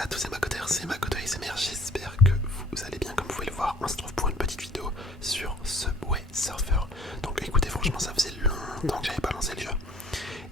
à tous, c'est Makoto, c'est Makoto ASMR, j'espère que vous allez bien. Comme vous pouvez le voir, on se trouve pour une petite vidéo sur Subway Surfer. Donc écoutez, franchement ça faisait longtemps que j'avais pas lancé le jeu.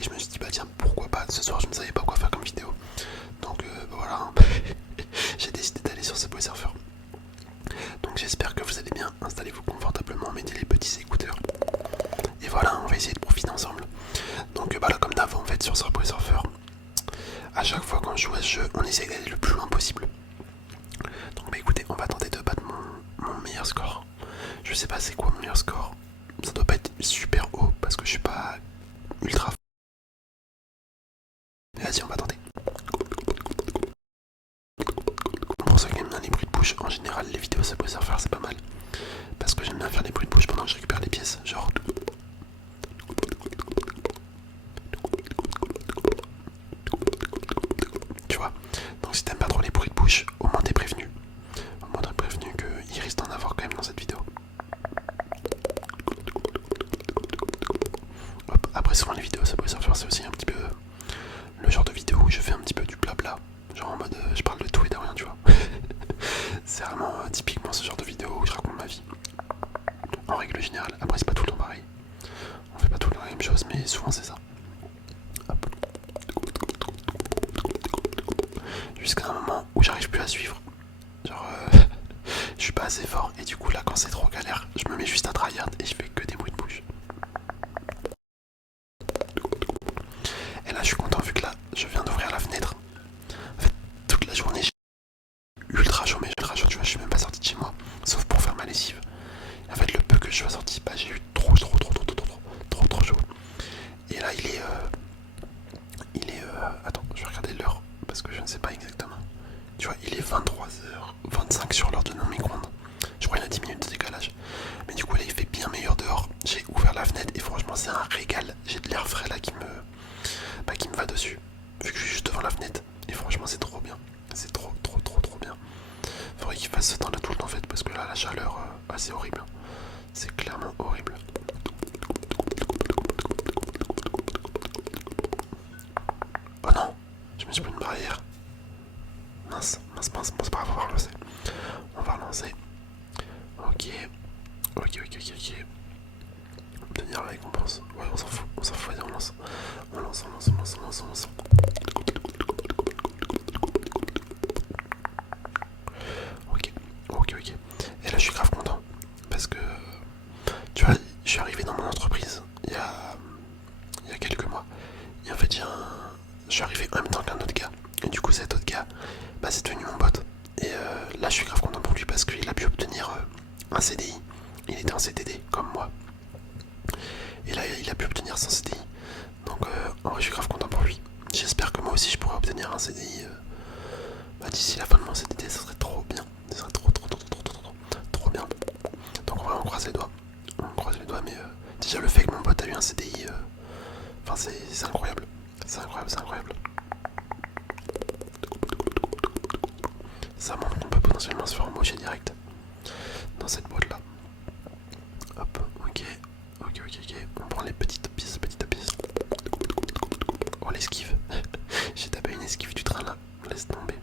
Et je me suis dit bah tiens, pourquoi pas, ce soir je ne savais pas quoi faire comme vidéo. Donc voilà, j'ai décidé d'aller sur Subway Surfer. Donc j'espère que vous allez bien, installez-vous confortablement, mettez les petits écouteurs. Et voilà, on va essayer de profiter ensemble. Donc bah là comme d'hab en fait sur Subway Surfer, à chaque fois quand je joue à ce jeu, on essaie d'aller le plus loin possible. Donc bah écoutez, on va tenter de battre mon meilleur score. Je sais pas c'est quoi mon meilleur score. Ça doit pas être super haut parce que je suis pas ultra. Mais vas-y, on va tenter. Pour ceux qui aiment bien les bruits de bouche, en général les vidéos ça peut se faire, c'est pas mal. Parce que j'aime bien faire des bruits de bouche pendant que je récupère les pièces. Genre. Tu vois. Donc si t'aimes pas trop les bruits de bouche, au moins t'es prévenu. Au moins t'es prévenu qu'il risque d'en avoir quand même dans cette vidéo. Hop, après souvent les vidéos ça peut se faire, c'est aussi un petit peu le genre de vidéo où je fais un petit peu du blabla. Genre en mode je parle de tout et de rien, tu vois. C'est vraiment typiquement ce genre de vidéo où je raconte ma vie. En règle générale, après c'est pas tout le temps pareil. On fait pas tout le temps la même chose, mais souvent c'est ça. Hop. Jusqu'à un moment où j'arrive plus à suivre. Genre je suis pas assez fort et du coup là quand c'est trop galère, je me mets juste à tryhard et je fais que des bruits de bouche. Et là je suis content vu que là je viens d'ouvrir la fenêtre. En fait toute la journée j'ai ultra chaud, mais ultra chaud, tu vois, je suis même pas sorti de chez moi, sauf pour faire ma lessive. Et en fait le peu que je sois sorti, bah j'ai eu trop chaud. Et là attends, je vais regarder l'heure parce que je ne sais pas exactement. Tu vois, il est 23h25 sur l'heure de nos micro-ondes. Je crois qu'il y a 10 minutes de décalage. Mais du coup là il fait bien meilleur dehors. J'ai ouvert la fenêtre et franchement c'est un régal. J'ai de l'air frais là qui me va dessus. Vu que je suis juste devant la fenêtre. Et franchement c'est trop bien. C'est trop bien. Faudrait qu'il fasse ce temps là tout le temps en fait. Parce que là la chaleur c'est horrible. C'est clairement horrible. Oh non, je me suis pris une barrière. Mince, bon c'est pas grave, on va relancer. On va relancer. Ok. Obtenir la récompense. Ouais, on s'en fout, vas-y, on lance. On lance. Ok. Et là, je suis grave content. Parce que, tu vois, je suis arrivé dans mon entreprise il y a quelques mois. Et en fait, je suis arrivé en même temps qu'un autre gars. Et du coup, cet autre gars, bah, c'est devenu mon pote. Et là, je suis grave content pour lui parce qu'il a pu obtenir un CDI. Il était en CDD, comme moi. Et là, il a pu obtenir son CDI. Donc, en vrai, je suis grave content pour lui. J'espère que moi aussi, je pourrai obtenir un CDI d'ici la fin de mon CDD. Ça serait trop bien. Ça serait trop bien. Donc, en vrai, on croise les doigts. Mais déjà, le fait que mon pote a eu un CDI, enfin, c'est incroyable. C'est incroyable. Ça montre qu'on peut potentiellement se faire embaucher direct dans cette boîte là. Hop, ok. On prend les petites pièces. Oh, l'esquive. J'ai tapé une esquive du train là. Laisse tomber.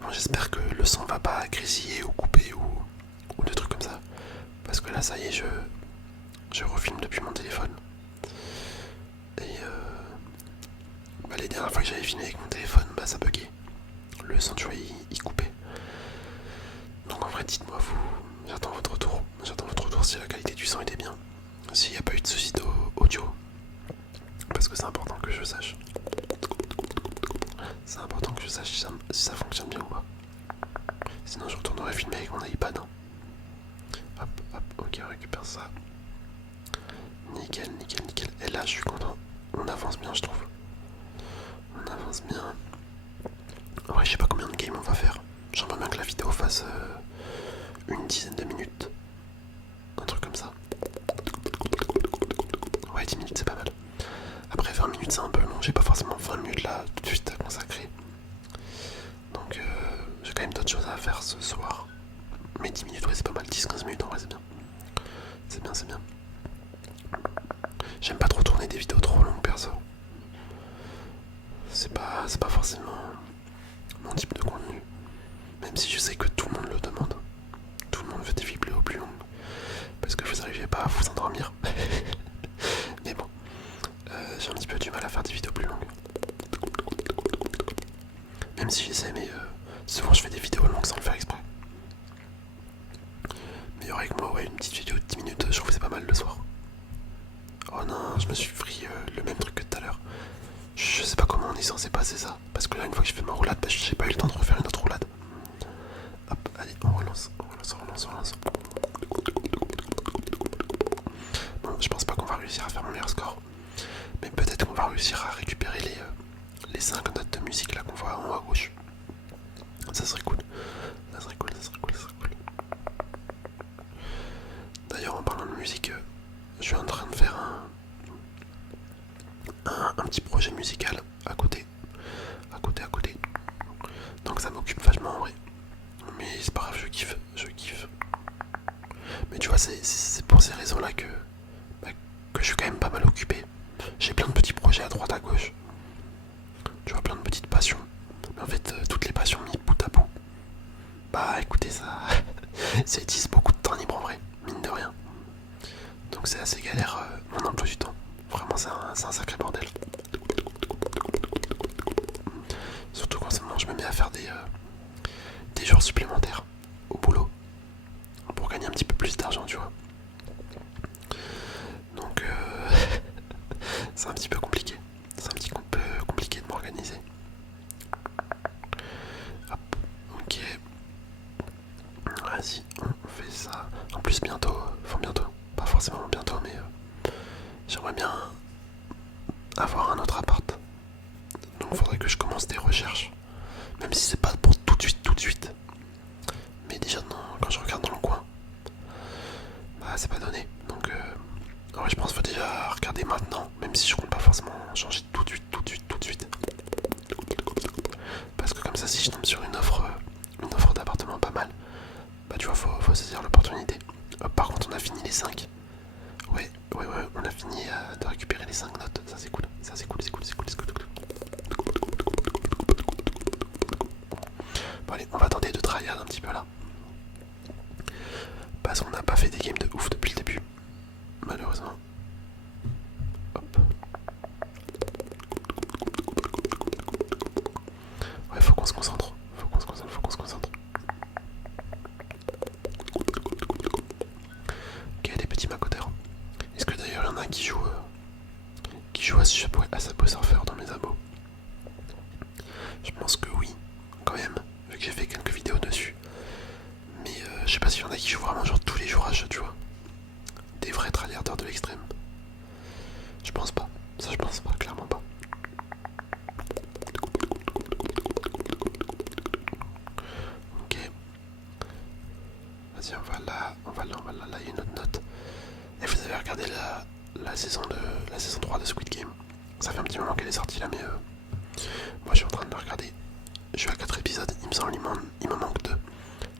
Bon, j'espère que le son va pas grésiller ou couper ou des trucs comme ça. Parce que là, ça y est, je refilme depuis mon téléphone. Et bah, les dernières fois que j'avais filmé avec mon téléphone, bah ça buguait. Le son, tu vois, il coupait. Donc en vrai, dites-moi vous, j'attends votre retour si la qualité du son était bien, s'il n'y a pas eu de soucis audio, parce que c'est important que je sache. C'est important que je sache si ça fonctionne bien ou pas. Sinon je retournerai filmer avec mon iPad. Hop, ok, on récupère ça. Nickel. Et là je suis content. On avance bien je trouve. On avance bien. En vrai je sais pas combien de games on va faire. J'aimerais bien que la vidéo fasse une dizaine de minutes. Un truc comme ça. Ouais, 10 minutes c'est pas mal. Après 20 minutes c'est un peu long, j'ai pas forcément 20 minutes là tout de suite à consacrer. Donc j'ai quand même d'autres choses à faire ce soir. Mais 10 minutes ouais c'est pas mal, 10-15 minutes en vrai c'est bien. C'est bien. J'aime pas trop tourner des vidéos trop longues perso. C'est pas forcément si je sais que tout le monde le demande. Tout le monde veut des vidéos plus longues. Parce que vous n'arrivez pas à vous endormir. Mais bon, j'ai un petit peu du mal à faire des vidéos plus longues. Même si j'essaie, mais souvent je fais des vidéos longues sans le faire exprès. Mais il y aurait que moi, ouais, une petite vidéo de 10 minutes, je trouve que c'est pas mal le soir. Oh non, je me suis pris le même truc que tout à l'heure. Je sais pas comment on est censé passer ça. Parce que là, une fois que j'ai fait ma roulade, bah, j'ai pas eu le temps de refaire une autre roulade. Hop, allez, on relance. Bon, je pense pas qu'on va réussir à faire mon meilleur score. Mais peut-être qu'on va réussir à récupérer les 5 notes de musique là qu'on voit en haut à gauche. Ça serait cool. Ça serait cool. D'ailleurs, en parlant de musique, je suis en train de faire un petit projet musical à côté. Donc ça m'occupe vachement en vrai. Mais c'est pas grave, je kiffe. Mais tu vois, c'est pour ces raisons-là que je suis quand même pas mal occupé. J'ai plein de petits projets à droite à gauche. Tu vois, plein de petites passions. Mais en fait, toutes les passions mis bout à bout. Bah écoutez, ça utilise beaucoup de temps libre en vrai, mine de rien. Donc c'est assez galère mon emploi du temps. Vraiment, c'est un sacré bordel. Surtout qu'en ce moment, je me mets à faire des jours supplémentaires au boulot pour gagner un petit peu plus d'argent, tu vois. Donc c'est un petit peu compliqué. C'est un petit peu compliqué de m'organiser. Hop, ok. Vas-y, on fait ça. En plus bientôt, pas forcément bientôt, mais j'aimerais bien avoir un autre appart. Donc il faudrait que je commence des recherches. Même si c'est pas pour tout de suite. Mais déjà quand je regarde dans le coin, bah c'est pas donné. Donc ouais, je pense qu'il faut déjà regarder maintenant, même si je compte pas forcément changer tout de suite. Parce que comme ça, si je tombe sur une offre d'appartement pas mal, bah tu vois, faut saisir l'opportunité. Par contre, on a fini les 5. Ouais, on a fini de récupérer les 5 notes. Ça c'est cool. Bon allez, on va tenter de tryhard un petit peu là. Parce qu'on n'a pas fait des games de ouf depuis le début. Malheureusement. Hop. Ouais, faut qu'on se concentre. Ok, les petits macoteurs. Est-ce que d'ailleurs il y en a qui jouent à Subway Surfer dans mes abos? Je pense que oui, quand même, vu que j'ai fait quelques vidéos dessus. Mais je sais pas s'il y en a qui jouent vraiment genre tous les jours à ce jeu, tu vois. Des vrais tryharders de l'extrême. Je pense pas, clairement pas. Ok. Vas-y, on va là, il y a une autre note. Et vous avez regardé la saison 3 de Squid Game. Ça fait un petit moment qu'elle est sortie là, mais moi je suis en train de la regarder. Je suis à 4 épisodes, il me semble il m'en manque 2.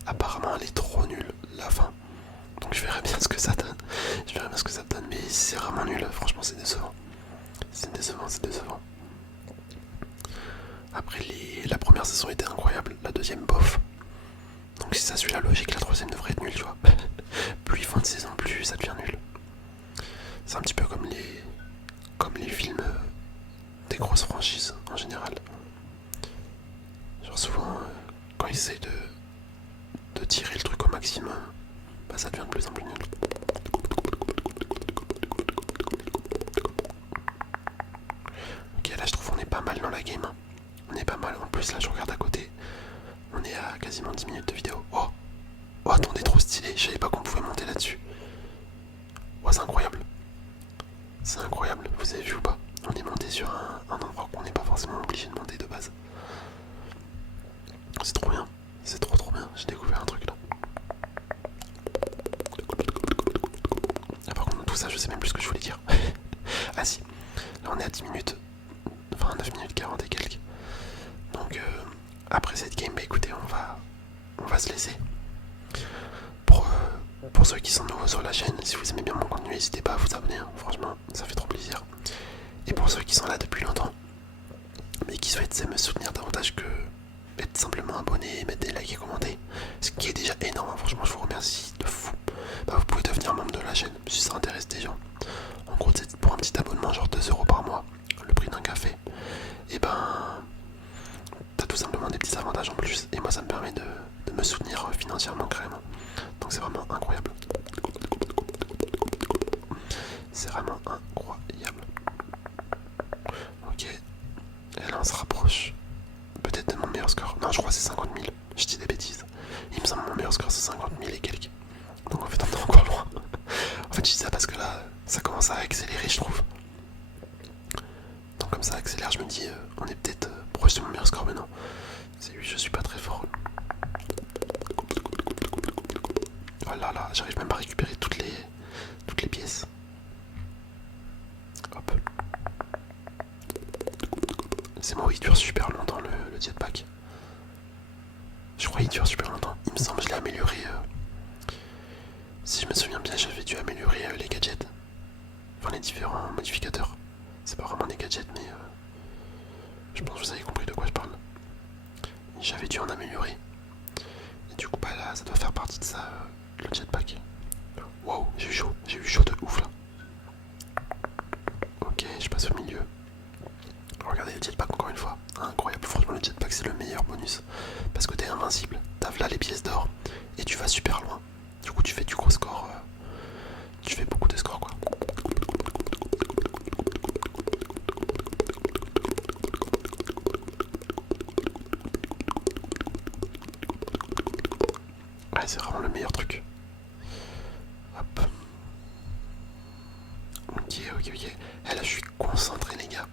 Apparemment elle est trop nulle, la fin. Donc je verrai bien ce que ça donne. Mais c'est vraiment nul, franchement c'est décevant. C'est décevant. Après la première saison était incroyable, la deuxième bof. Donc si ça suit la logique, la troisième devrait être nulle, tu vois. Plus ils font de saison, plus ça devient nul. C'est un petit peu comme les films des grosses franchises en général. Genre souvent, quand ils essayent de tirer le truc au maximum, bah ça devient de plus en plus nul. Ok, là je trouve qu'on est pas mal dans la game. On est pas mal. En plus là je regarde à côté. On est à quasiment 10 minutes de vidéo. Oh, attendez, trop stylé. Je savais pas qu'on pouvait monter là-dessus. Oh, c'est incroyable. Vous avez vu ou pas? On est monté sur un endroit qu'on n'est pas forcément obligé de monter de base. C'est trop bien. C'est trop bien. J'ai découvert un truc là. Ah, par contre, tout ça, je sais même plus ce que je voulais dire. Ah si. Là, on est à 10 minutes. Enfin, 9 minutes 40 et quelques. Donc, après cette game, bah écoutez, on va se laisser. Pour ceux qui sont nouveaux sur la chaîne, si vous aimez bien mon contenu, n'hésitez pas à vous abonner, hein. Franchement, ça fait trop plaisir. Et pour ceux qui sont là depuis longtemps, mais qui souhaitent me soutenir davantage que être simplement abonner, mettre des likes et commenter. Ce qui est déjà énorme, franchement je vous remercie de fou. Bah, vous pouvez devenir membre de la chaîne si ça intéresse des gens. En gros c'est pour un petit abonnement genre 2 € par mois, le prix d'un café. Et ben t'as tout simplement des petits avantages en plus. Et moi ça me permet de me soutenir financièrement carrément. Donc c'est vraiment incroyable. C'est vraiment incroyable. Ok. Et là on se rapproche peut-être de mon meilleur score. Non je crois que c'est 50 000. Je dis des bêtises. Il me semble que mon meilleur score c'est 50 000 et quelques. Donc en fait on est encore loin. En fait je dis ça parce que là ça commence à accélérer je trouve. Donc comme ça accélère je me dis on est peut-être proche de mon meilleur score mais non. C'est lui je suis pas très fort. Oh là là j'arrive même à récupérer toutes les pièces. Hop. C'est moi où il dure super longtemps le jetpack. Je crois qu'il dure super longtemps. Il me semble que je l'ai amélioré. Si je me souviens bien, j'avais dû améliorer les gadgets. Enfin, les différents modificateurs. C'est pas vraiment des gadgets, mais je pense que vous avez compris de quoi je parle. J'avais dû en améliorer. Et du coup, bah là, ça doit faire partie de ça, le jetpack. Wow, j'ai eu chaud de ouf là. Ok, je passe au milieu. Regardez le jetpack encore une fois. Incroyable, franchement, le jetpack c'est le meilleur bonus. Parce que t'es invincible, t'as là les pièces d'or et tu vas super loin. Du coup, tu fais du gros score. Tu fais beaucoup de scores quoi. Ouais, c'est vraiment le meilleur truc. Hop. Ok. Et là, je suis concentré, les gars.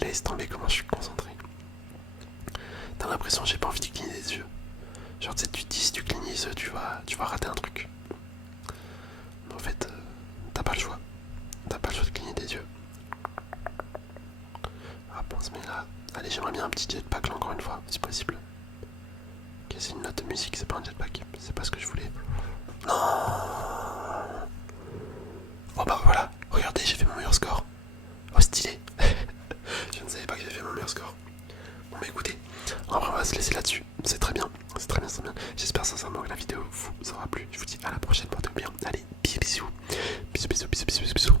Laisse tomber comment je suis concentré. T'as l'impression que j'ai pas envie de cligner des yeux. Genre, tu sais, tu te dis si tu clignes les yeux, tu vas rater un truc. Mais en fait, t'as pas le choix. T'as pas le choix de cligner des yeux. Hop, on se met là. Allez, j'aimerais bien un petit jetpack là encore une fois, si possible. Ok, c'est une note de musique, c'est pas un jetpack. C'est pas ce que je voulais. Non. Oh bah voilà, regardez, j'ai fait mon meilleur score. Oh stylé. Je ne savais pas que j'avais fait mon meilleur score. Bon bah écoutez, on va se laisser là-dessus. C'est très bien, c'est très bien, c'est très bien. J'espère sincèrement que la vidéo vous aura plu. Je vous dis à la prochaine, portez-vous bien. Allez, bisous. Bisous.